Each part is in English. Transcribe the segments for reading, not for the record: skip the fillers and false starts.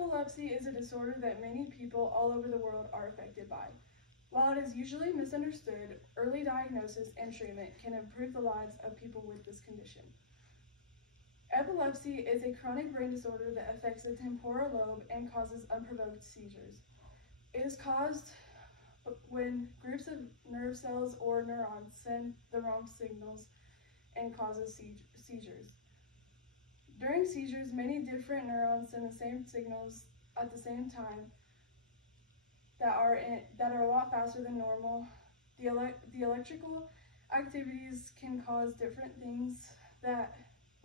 Epilepsy is a disorder that many people all over the world are affected by. While it is usually misunderstood, early diagnosis and treatment can improve the lives of people with this condition. Epilepsy is a chronic brain disorder that affects the temporal lobe and causes unprovoked seizures. It is caused when groups of nerve cells or neurons send the wrong signals and causes seizures. During seizures, many different neurons send the same signals at the same time that are a lot faster than normal. The electrical activities can cause different things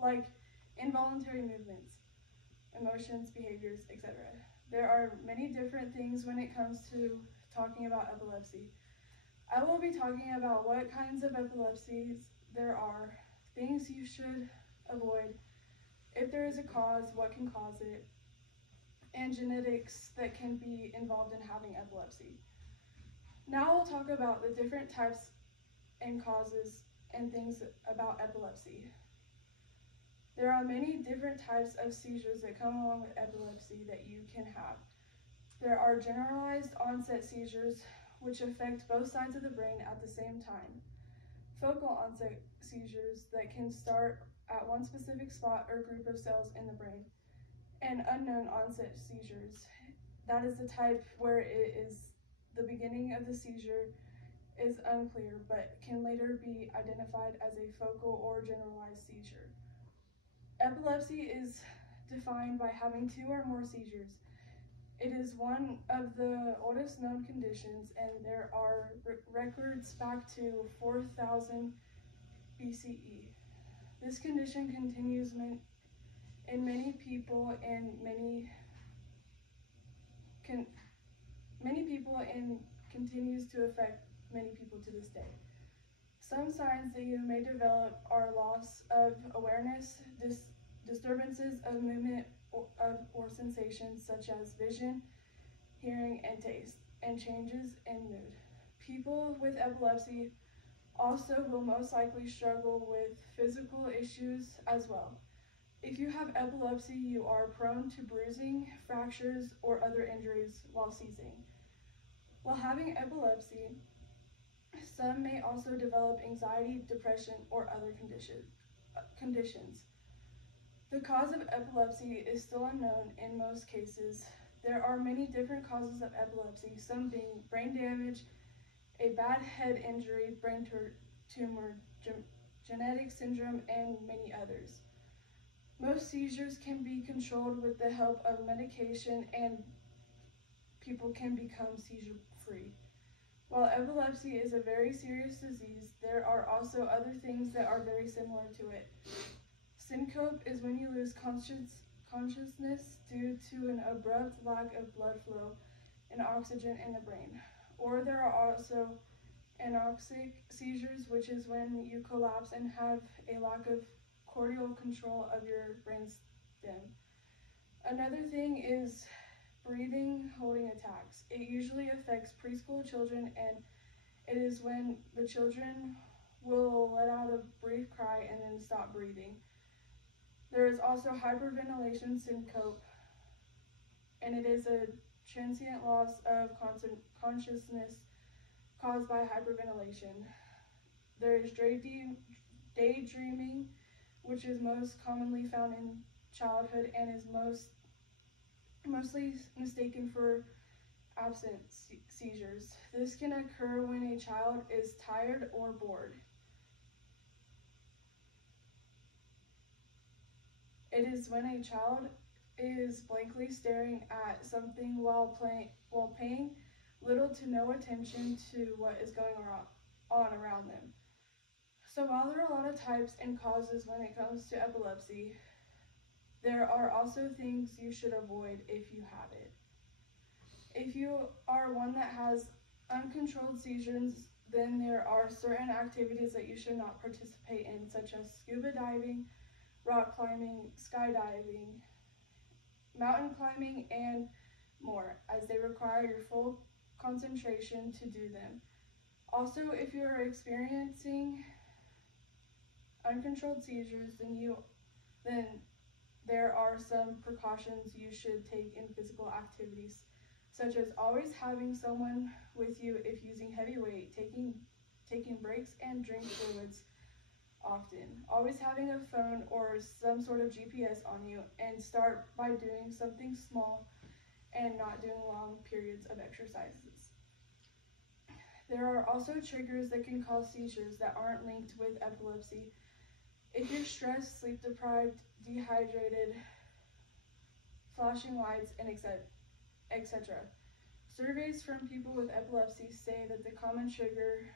like involuntary movements, emotions, behaviors, etc. There are many different things when it comes to talking about epilepsy. I will be talking about what kinds of epilepsies there are, things you should avoid, if there is a cause, what can cause it, and genetics that can be involved in having epilepsy. Now I'll talk about the different types and causes and things about epilepsy. There are many different types of seizures that come along with epilepsy that you can have. There are generalized onset seizures, which affect both sides of the brain at the same time. Focal onset seizures that can start at one specific spot or group of cells in the brain. And unknown onset seizures. That is the type where the beginning of the seizure is unclear, but can later be identified as a focal or generalized seizure. Epilepsy is defined by having 2 or more seizures. It is one of the oldest known conditions, and there are records back to 4000 BCE. This condition continues in many people and continues to affect many people to this day. Some signs that you may develop are loss of awareness, disturbances of movement or sensations such as vision, hearing, and taste, and changes in mood. People with epilepsy also will most likely struggle with physical issues as well. If you have epilepsy, you are prone to bruising, fractures, or other injuries while seizing. While having epilepsy, some may also develop anxiety, depression, or other conditions. The cause of epilepsy is still unknown in most cases. There are many different causes of epilepsy, some being brain damage, a bad head injury, brain tumor, genetic syndrome, and many others. Most seizures can be controlled with the help of medication, and people can become seizure-free. While epilepsy is a very serious disease, there are also other things that are very similar to it. Syncope is when you lose consciousness due to an abrupt lack of blood flow and oxygen in the brain. Or there are also anoxic seizures, which is when you collapse and have a lack of cortical control of your brain stem. Another thing is breathing holding attacks. It usually affects preschool children, and it is when the children will let out a brief cry and then stop breathing. There is also hyperventilation syncope, and it is a transient loss of consciousness caused by hyperventilation. There is daydreaming, which is most commonly found in childhood and is mostly mistaken for absent seizures. This can occur when a child is tired or bored. It is when a child is blankly staring at something while paying little to no attention to what is going on around them. So while there are a lot of types and causes when it comes to epilepsy, there are also things you should avoid if you have it. If you are one that has uncontrolled seizures, then there are certain activities that you should not participate in, such as scuba diving, rock climbing, skydiving, mountain climbing, and more, as they require your full concentration to do them. Also, if you are experiencing uncontrolled seizures, then there are some precautions you should take in physical activities, such as always having someone with you if using heavy weight, taking breaks and drink fluids often, always having a phone or some sort of GPS on you, and start by doing something small and not doing long periods of exercises. There are also triggers that can cause seizures that aren't linked with epilepsy. If you're stressed, sleep deprived, dehydrated, flashing lights, and etc. Surveys from people with epilepsy say that the common trigger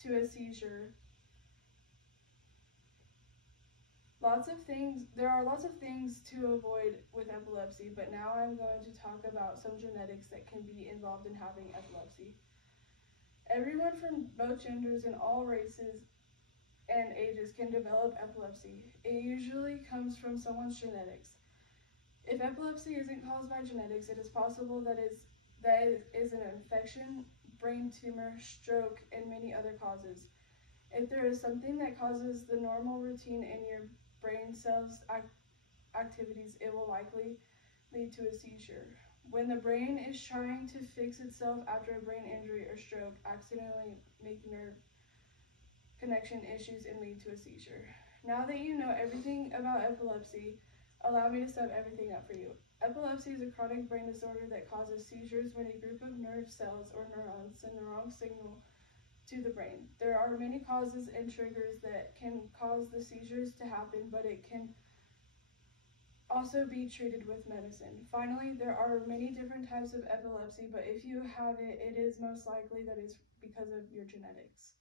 to a seizure. There are lots of things to avoid with epilepsy, but now I'm going to talk about some genetics that can be involved in having epilepsy. Everyone from both genders and all races and ages can develop epilepsy. It usually comes from someone's genetics. If epilepsy isn't caused by genetics, it is possible that it is an infection, brain tumor, stroke, and many other causes. If there is something that causes the normal routine in your brain cells activities, it will likely lead to a seizure. When the brain is trying to fix itself after a brain injury or stroke, accidentally make nerve connection issues and lead to a seizure. Now that you know everything about epilepsy, allow me to sum everything up for you. Epilepsy is a chronic brain disorder that causes seizures when a group of nerve cells or neurons send the wrong signal to the brain. There are many causes and triggers that can cause the seizures to happen, but it can also be treated with medicine. Finally, there are many different types of epilepsy, but if you have it, it is most likely that it's because of your genetics.